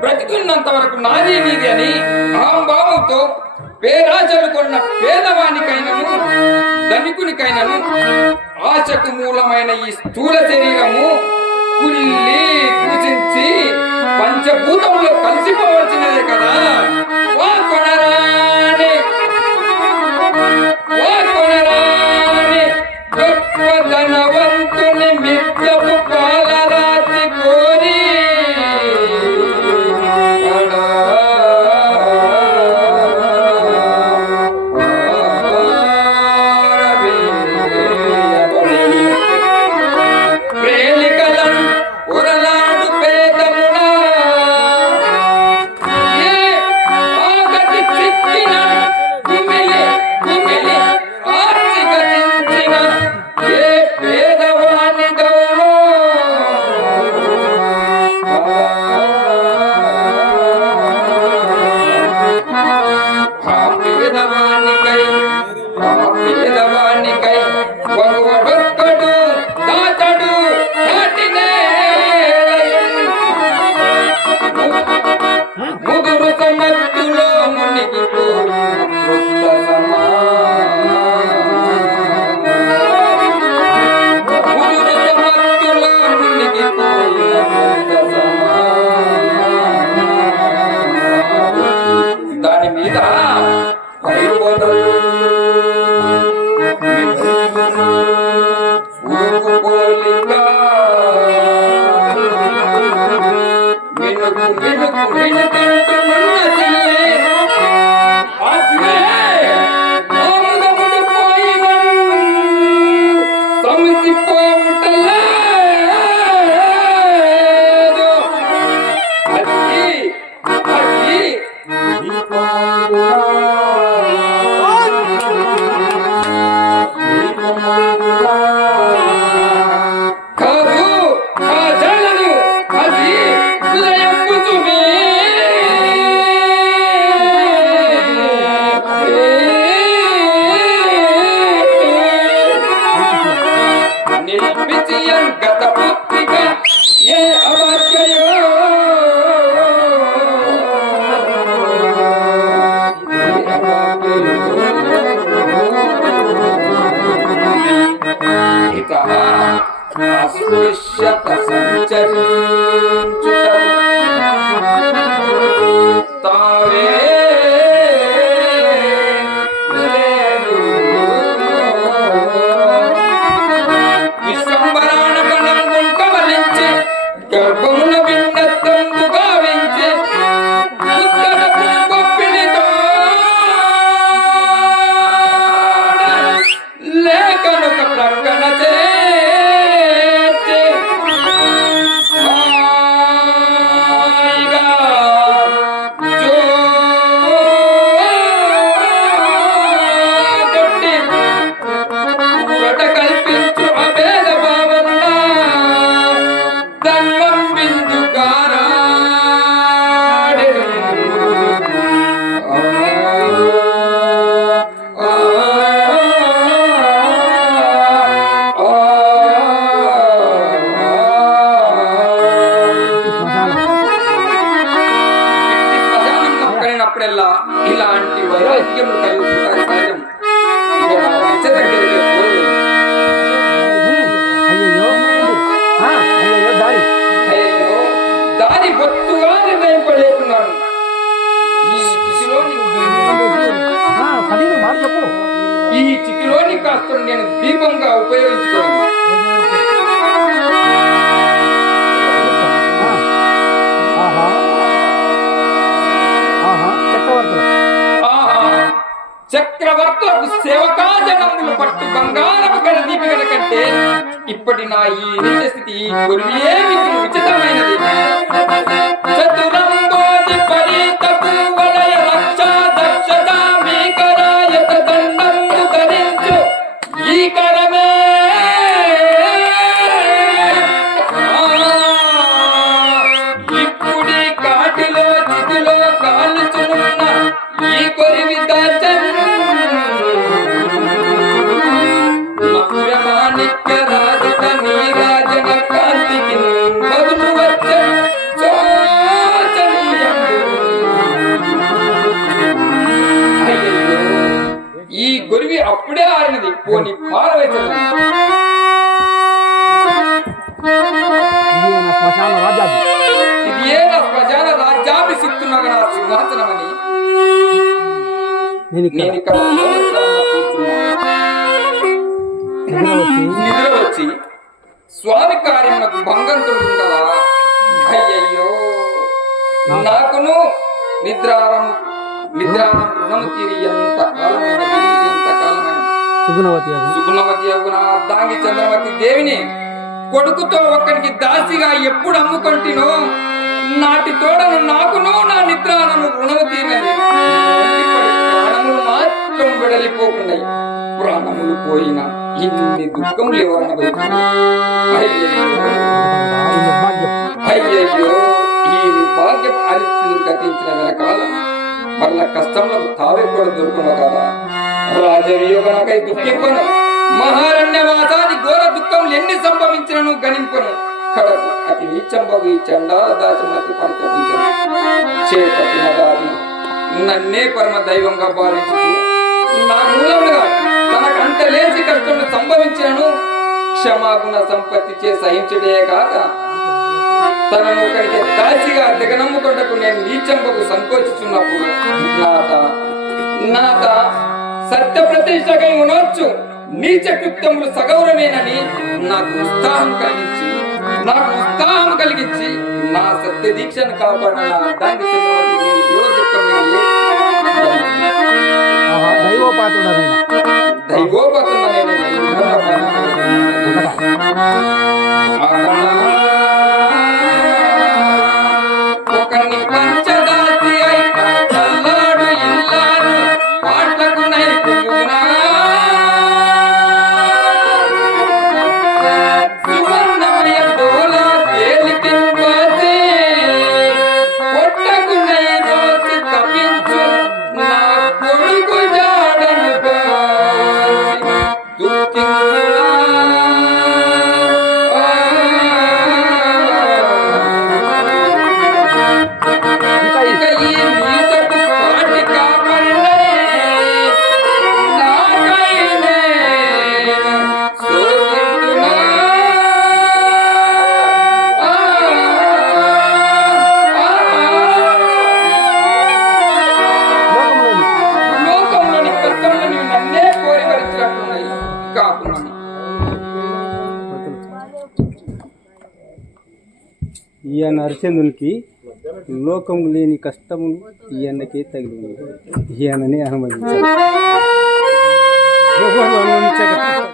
బ్రతికున్నంత వరకు నాది నీది అని ఆంబాబుతో పేరాజలు కొన్న పేదవానికైనను ధనికునికైనను ఆశకు మూలమైన ఈ స్థూల శరీరము కుల్లి పూజించి పంచభూతములు కలిసిపోవలసినదే కదా. మినుకు మినుకు మినుకంటున్న చిల్లే అగ్నే ఆముదముడు పోయిన సమిసిపోవుటలేదు అది అది Tas. పోదు. అయ్యో అయ్యో దారి. అయ్యో, దాని బొత్తుగా నిర్ణయింపలేకున్నాను ఈ చెప్పు. ఈ చితిలోని కాస్త నేను దీపంగా ఉపయోగించుకోను చక్రవర్తులకు సేవకాజనములు పట్టు బంగారపు గల దీపికల కంటే ఇప్పటి నా ఈ నిత్య స్థితి ఉచితమైనది చతుర్ ఈ గురివి అప్పుడే ఆరినది. పోని పారవేతలు ఇది ఏ నా స్వజాన రాజ్యాభి సిక్తున్నాగా నా సింహాసనమని? నేను నిద్ర వచ్చి స్వామి కార్యమునకు భంగం కదా అయ్యయ్యో. నాకును నిద్రారం నిద్రారం రుణము తీరి ఎంత కాలమైనది ఎంత కాలమైనది సుగుణవతి దాంగి చంద్రమతి దేవిని కొడుకుతో ఒక్కనికి దాసిగా ఎప్పుడు అమ్ముకొంటినో నాటి తోడను నాకును నా నిద్రానను రుణము తీరినది ఇప్పటి ప్రాణములు మాత్రం వెడలిపోకున్నాయి. ప్రాణములు పోయిన ఇన్ని దుఃఖం ఎవరన్నా అయ్యయ్యో ఈ భాగ్యం అరిత్తులు గతించిన వెనకాల కష్టంలో తావే కూడా దొరుకును కదా రాజవియోగనకై దుఃఖింపను మహారణ్యవాసాది ఘోర దుఃఖములు ఎన్ని సంభవించినను గణింపను కడకు అతి నీచంబగు ఈ చండాల దాచమతి పరితపించను చేపట్టి నదాది నన్నే పరమ దైవంగా భావించు నా మూలముగా లేచి కష్టములు సంభవించాను క్షమాగుణ సంపత్తి చే సహించడే కాక తనను ఒకరికి దాసిగా దిగనమ్ముకుంటకు నేను నీచంబకు సంకోచిస్తున్నప్పుడు నాత నాత సత్య ప్రతిష్టకై ఉండొచ్చు నీచ కృత్యములు సగౌరమేనని నాకు ఉత్సాహం కలిగించి నాకు ఉత్సాహం కలిగించి నా సత్య దీక్షను కాపాడిన నా అర్ధాంగి చంద్రవతి దేవి కాకున్నాను ఈయన హరిచంద్రునికి లోకం లేని కష్టములు ఈయనకే తగిలి ఉంది ఈయనని అనుమతించక